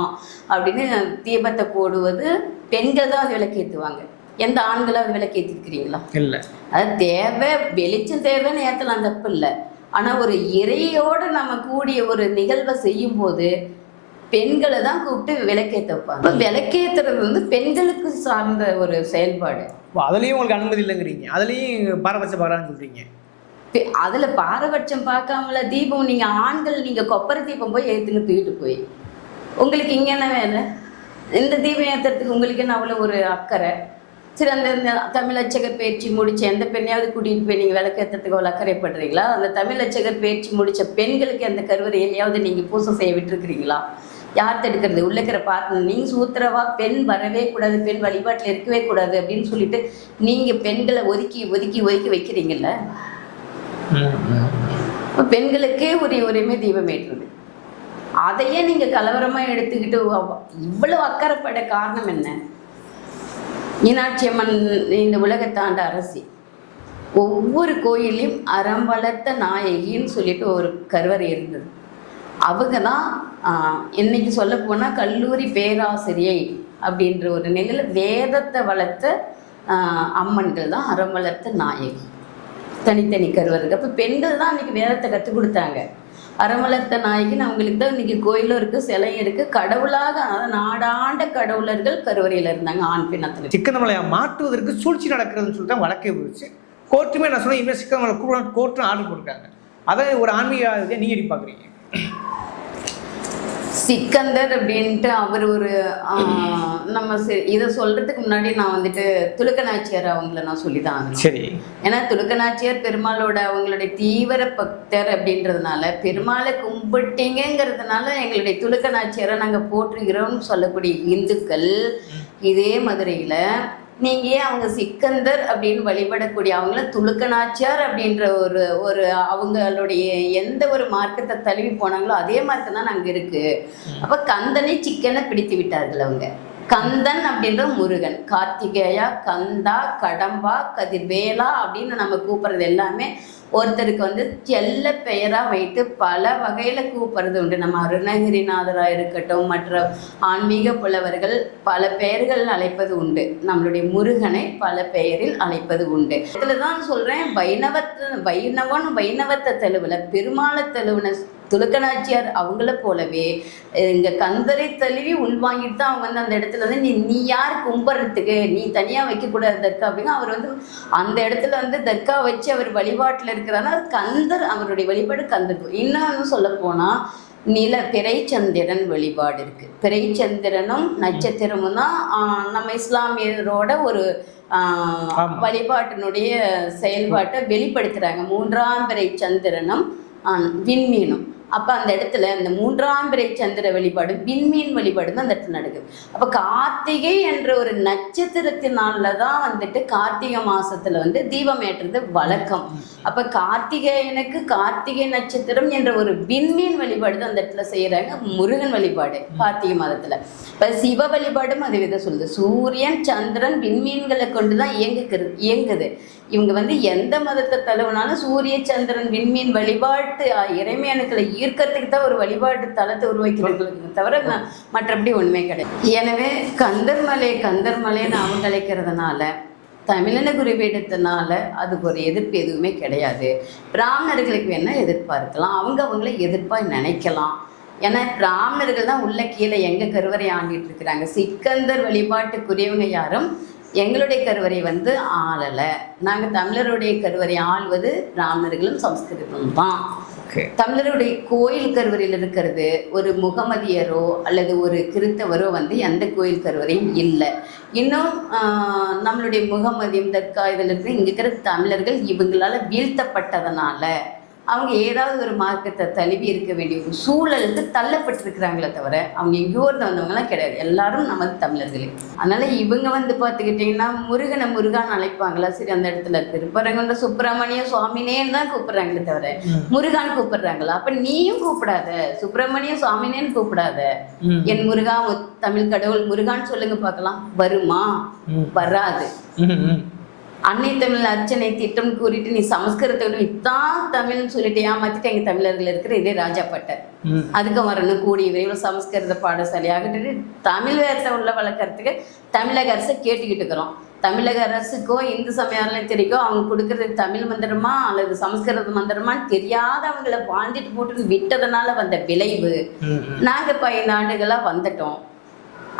அப்படின்னு தீபத்தை போடுவது பெண்கள் தான் அது விளக்கேற்றுவாங்க. எந்த ஆண்களாக அது விளக்கேற்றிருக்கிறீங்களா? இல்லை. அது தேவை, வெளிச்சம் தேவைன்னு ஏற்றலாம், தப்பு இல்லை. ஆனால் ஒரு இறையோடு நம்ம கூடிய ஒரு நிகழ்வை செய்யும்போது பெண்களை தான் கூப்பிட்டு விளக்கேற்ற வைப்பாங்க. விளக்கேற்றுறது வந்து பெண்களுக்கு சார்ந்த ஒரு செயல்பாடு. அதுலேயும் உங்களுக்கு அனுமதி இல்லைங்கிறீங்க, அதுலேயும் பாரபட்சம் பார்க்கறான்னு சொல்கிறீங்க. அதில் பாரபட்சம் பார்க்காமல தீபம் நீங்கள் ஆண்கள் நீங்கள் கொப்பரை தீபம் போய் ஏற்றுங்க தூக்கிட்டு போய் உங்களுக்கு இங்கே என்ன வேலை? இந்த தீபம் ஏற்றுறதுக்கு உங்களுக்கு என்ன அவ்வளோ ஒரு அக்கறை? சரி, அந்த தமிழ் அர்ச்சகர் பயிற்சி முடிச்ச எந்த பெண்ணையாவது கூட்டிகிட்டு போய் நீங்கள் விளக்கேற்றத்துக்கு அவ்வளோ அக்கறைப்படுறீங்களா? அந்த தமிழ் அர்ச்சகர் பயிற்சி முடித்த பெண்களுக்கு அந்த கருவறையிலையாவது நீங்கள் பூசை செய்ய விட்டுருக்கிறீங்களா? யார் தடுக்கிறது? உள்ளக்கிற பார்த்து நீங்கள் சூத்திரவா பெண் வரவே கூடாது, பெண் வழிபாட்டில் இருக்கவே கூடாது அப்படின்னு சொல்லிட்டு நீங்கள் பெண்களை ஒதுக்கி ஒதுக்கி ஒதுக்கி வைக்கிறீங்கல்ல. இப்போ பெண்களுக்கே ஒரு உரிமை தீபம் ஏற்றுறது, அதையே நீங்கள் கலவரமாக எடுத்துக்கிட்டு இவ்வளவு அக்கறைப்பட காரணம் என்ன? மீனாட்சி அம்மன் இந்த உலகத்தாண்ட அரசி, ஒவ்வொரு கோயிலையும் அறம் வளர்த்த நாயகின்னு சொல்லிட்டு ஒரு கருவறை இருந்தது. அவங்க தான் இன்னைக்கு சொல்ல போனால் கல்லூரி பேராசிரியை அப்படின்ற ஒரு நிலையில் வேதத்தை வளர்த்த அம்மன்கள் தான் அறம் வளர்த்த நாயகி. தனித்தனி கருவறைகள். அப்போ பெண்கள் தான் அன்றைக்கி வேதத்தை கற்றுக் கொடுத்தாங்க. அறம் வளர்த்த நாயகின்னு அவங்களுக்கு தான் இன்றைக்கி கோயிலும் இருக்குது, சிலையும் இருக்குது. கடவுளாக, அதாவது நாடாண்ட கடவுளர்கள் கருவறையில் இருந்தாங்க, ஆண் பெண் அத்தனை. சிக்கனமலையை மாற்றுவதற்கு சூழ்ச்சி நடக்கிறதுன்னு சொல்லிட்டு தான் வழக்கே போயிடுச்சு. கோர்ட்டுமே என்ன சொன்னால் இனிமேல் சிக்கனமலை கூப்பிடணும் கோர்ட்டுன்னு ஆர்டர் போட்டிருக்காங்க. அதை ஒரு ஆன்மீக நீங்கள் எப்படி பார்க்குறீங்க? சிக்கந்தர் அப்படின்ட்டு அவர் ஒரு நம்ம இதை சொல்கிறதுக்கு முன்னாடி நான் வந்துட்டு துலுக்கநாச்சியார் அவங்கள நான் சொல்லி தான் ஆகணும். சரி. ஏன்னா துலுக்கநாச்சியார் பெருமாளோட அவங்களுடைய தீவிர பக்தர் அப்படின்றதுனால, பெருமாளை கும்பிட்டீங்கிறதுனால எங்களுடைய துலுக்கநாச்சியாரை நாங்கள் போற்றுகிறோம்னு சொல்லக்கூடிய இந்துக்கள் இதே மதுரையில் நீங்கள் ஏன் அவங்க சிக்கந்தர் அப்படின்னு வழிபடக்கூடிய அவங்கள துலுக்கநாச்சியார் அப்படின்ற ஒரு அவங்களுடைய எந்த ஒரு மார்க்கத்தை தழுவி போனாங்களோ அதே மார்க்கம் தான் அங்கே இருக்குது. அப்போ கந்தனை சிக்கனை பிடித்து விட்டார்கள் அவங்க. கந்தன் அப்படின்ற முருகன், கார்த்திகேயா, கந்தா, கடம்பா, கதிர்வேலா அப்படின்னு நம்ம கூப்பிட்றது எல்லாமே ஒருத்தருக்கு வந்து செல்ல பெயராக வைத்து பல வகையில் கூப்பிட்றது உண்டு. நம்ம அருணகிரிநாதராக இருக்கட்டும், மற்ற ஆன்மீக புலவர்கள் பல பெயர்கள் அழைப்பது உண்டு. நம்மளுடைய முருகனை பல பெயரில் அழைப்பது உண்டு. இதில் தான் சொல்கிறேன், வைணவத்தை தெளிவில் பெருமாளை தெளிவுன துலுக்கநாச்சியார் அவங்கள போலவே இங்கே கந்தரை தழுவி உள்வாங்கிட்டு தான் அவங்க வந்து அந்த இடத்துல வந்து நீ யார் கும்பிட்றதுக்கு, நீ தனியாக வைக்கக்கூடாது தர்கா அப்படின்னா அவர் வந்து அந்த இடத்துல வந்து தர்கா வச்சு அவர் வழிபாட்டில் இருக்கிறாருன்னா கந்தர், அவருடைய வழிபாடு கந்தர். இன்னும் சொல்ல போனால் பிறைச்சந்திரன் வழிபாடு இருக்குது. பிறைச்சந்திரனும் நட்சத்திரமும் தான் நம்ம இஸ்லாமியரோட ஒரு வழிபாட்டினுடைய செயல்பாட்டை வெளிப்படுத்துகிறாங்க. 3ஆம் பிறை சந்திரனும் விண்மீனும். அப்போ அந்த இடத்துல அந்த 3ஆம் பிறை சந்திர வழிபாடு, விண்மீன் வழிபாடு தான் அந்த இடத்துல நடக்குது. அப்போ கார்த்திகை என்ற ஒரு நட்சத்திரத்தினால தான் வந்துட்டு கார்த்திகை மாதத்தில் வந்து தீபம் ஏற்றுறது வழக்கம். அப்போ கார்த்திகேயனுக்கு கார்த்திகை நட்சத்திரம் என்ற ஒரு விண்மீன் வழிபாடு தான் அந்த இடத்துல செய்கிறாங்க. முருகன் வழிபாடு கார்த்திகை மாதத்தில். இப்போ சிவ வழிபாடும் அது வித சொல்லுது. சூரியன், சந்திரன், விண்மீன்களை கொண்டு தான் இயங்குது. இவங்க வந்து எந்த மதத்தை தழுவினாலும் சூரிய, சந்திரன், விண்மீன் வழிபாட்டு இறைமையணுக்களை ஈர்க்கறதுக்கு தான் ஒரு வழிபாட்டு தலத்தை உருவாக்கிறாங்க, தவிர மற்றபடி ஒன்றுமே கிடையாது. எனவே கந்தர்மலைன்னு அவங்க அழைக்கிறதுனால, தமிழனை குறிப்பிட்டதுனால அதுக்கு ஒரு எதிர்ப்பு எதுவுமே கிடையாது. பிராமணர்களுக்கு வேணால் எதிர்ப்பாக இருக்கலாம், அவங்கள எதிர்ப்பாக நினைக்கலாம். ஏன்னா பிராமணர்கள் தான் உள்ள கீழே எங்கள் கருவறை ஆண்டிட்டு இருக்கிறாங்க. சிக்கந்தர் வழிபாட்டுக்குரியவங்க யாரும் எங்களுடைய கருவறை வந்து ஆளலை. நாங்கள் தமிழருடைய கருவறை ஆள்வது பிராமணர்களும் சம்ஸ்கிருதமும் தான். தமிழருடைய கோயில் கருவறையில் இருக்கிறது ஒரு முகமதியரோ அல்லது ஒரு கிறித்தவரோ வந்து எந்த கோயில் கருவறையும் இல்லை. இன்னும் நம்மளுடைய முகமதியம், தர்கா இதில் இருக்கிற இங்கே இருக்கிற தமிழர்கள் இவங்களால் வீழ்த்தப்பட்டதுனால அவங்க ஏதாவது ஒரு மார்க்கத்தை தழுவி இருக்க வேண்டிய ஒரு சூழலுக்கு தள்ளப்பட்டிருக்கிறாங்களே தவிர அவங்க எங்கேயோ வந்தவங்களாம் கிடையாது. எல்லாரும் நமது தமிழர்களே. அதனால இவங்க வந்து பார்த்துக்கிட்டிங்கன்னா முருகனை முருகான்னு அழைப்பாங்களா? சரி, அந்த இடத்துல திருப்பரங்குன்ற சுப்பிரமணிய சுவாமினேன்னு தான் கூப்பிட்றாங்களே தவிர முருகான்னு கூப்பிடுறாங்களா? அப்ப நீயும் கூப்பிடாத, சுப்பிரமணிய சுவாமினேன்னு கூப்பிடாத. என் முருகா, தமிழ் கடவுள் முருகான்னு சொல்லுங்க பார்க்கலாம். வருமா? வராது. அன்னை தமிழ் அர்ச்சனை திட்டம் கூறிட்டு நீ சமஸ்கிருதத்தை இத்தான் தமிழ்னு சொல்லிட்டு ஏமாத்திட்டு எங்கள் தமிழர்கள் இருக்கிற இதே ராஜாப்பட்டர் அதுக்கு வரணும். கூடிய விரைவில் சமஸ்கிருத பாடசாலையாகிட்டு தமிழ் வேதத்தை உள்ள வளர்க்கறதுக்கு தமிழக அரசை கேட்டுக்கிட்டு இருக்கிறோம். தமிழக அரசுக்கோ இந்து சமய அறநிலையத்துறைக்கோ அவங்க கொடுக்கறது தமிழ் மந்திரமா அல்லது சமஸ்கிருத மந்திரமான்னு தெரியாதவங்களை வாழ்ந்துட்டு போட்டு விட்டதுனால வந்த விளைவு. நாங்கள் இப்போ 5 ஆண்டுகளாக வந்துட்டோம்.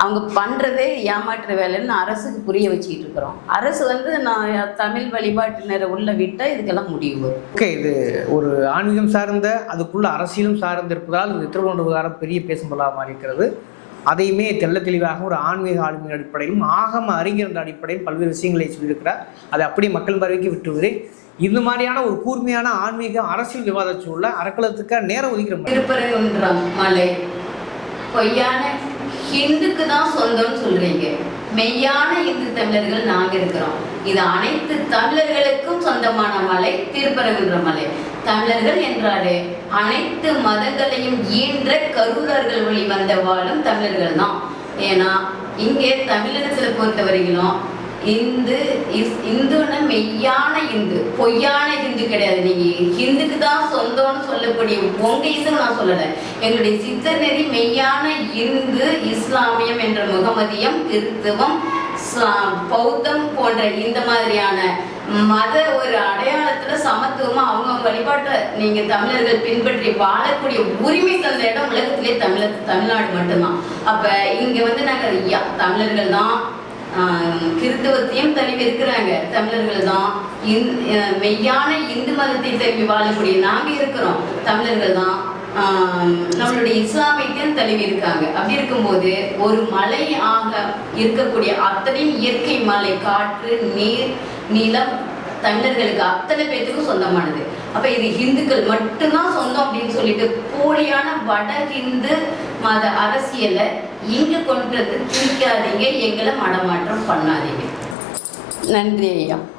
அவங்க பண்ணுறதே ஏமாற்று வேலைன்னு அரசுக்கு புரிய வச்சுக்கிட்டு இருக்கிறோம். அரசு வந்து நான் தமிழ் வழிபாட்டினரை உள்ள விட்டால் இதுக்கெல்லாம் முடிவு. ஓகே, இது ஒரு ஆன்மீகம் சார்ந்த அதுக்குள்ள அரசியலும் சார்ந்து இருப்பதால் இது திருவள்ளுவர் விவகாரம் பெரிய பேசும் பொருளாக இருக்கிறது. அதையுமே தெள்ள தெளிவாக ஒரு ஆன்மீக ஆளுமையின் அடிப்படையிலும் ஆகம அறிஞர் என்ற அடிப்படையில் பல்வேறு விஷயங்களை சொல்லியிருக்கிறார். அதை அப்படியே மக்கள் பார்வைக்கு விட்டுவிடுறேன். இந்த மாதிரியான ஒரு கூர்மையான ஆன்மீக அரசியல் விவாத சூழல அறக்கலத்துக்காக நேரம் ஒதுக்கிற திருப்பரங்குன்றம் மலை பொய்யான ஹிந்துக்கு தான் சொந்தம்னு சொல்றீங்க. மெய்யான இந்து தமிழர்கள் நாங்கள் இருக்கிறோம். இது அனைத்து தமிழர்களுக்கும் சொந்தமான மலை திருப்பரங்குன்ற மலை. தமிழர்கள் என்றாலே அனைத்து மதங்களையும் ஈன்ற கரூரர்கள் வழி வந்த வாழும் தமிழர்கள் தான். ஏன்னா இங்கே தமிழினத்தில் பொறுத்தவரையிலும் இந்துன்னா மெய்யான இந்து, பொய்யான இந்து கிடையாது. நீங்க ஹிந்துக்கு தான் சொந்தம்னு சொல்லக்கூடிய உங்க இந்து நான் சொல்லலை. எங்களுடைய சித்தர் நெறி மெய்யான இந்து, இஸ்லாமியம் என்ற முகமதியம், கிறிஸ்தவம், பௌத்தம் போன்ற இந்த மாதிரியான மத ஒரு அடையாளத்துல சமத்துவமா அவங்க வழிபாட்டை நீங்க தமிழர்கள் பின்பற்றி வாழக்கூடிய உரிமை தந்த இடம் உலகத்திலே தமிழ்நாடு மட்டும்தான். அப்ப இங்க வந்து நாங்க தமிழர்கள் தான். கிறிஸ்தவத்தையும் தழுவி இருக்கிறாங்க தமிழர்கள் தான். மெய்யான இந்து மதத்தை தழுவி வாழக்கூடிய நாங்கள் இருக்கிறோம் தமிழர்கள் தான். நம்மளுடைய இஸ்லாமியத்தையும் தழுவி இருக்காங்க. அப்படி இருக்கும்போது ஒரு மலை ஆக இருக்கக்கூடிய அத்தனையும் இயற்கை மலை, காற்று, நீர், நிலம் தமிழர்களுக்கு அத்தனை பேத்துக்கும் சொந்தமானது. அப்ப இது ஹிந்துக்கள் மட்டும்தான் சொந்தம் அப்படின்னு சொல்லிட்டு போலியான வட ஹிந்து மத அரசியலை இங்க கொண்டு வந்து திணிக்காதீங்க, எங்களை மடமாற்றம் பண்ணாதீங்க. நன்றி ஐயா.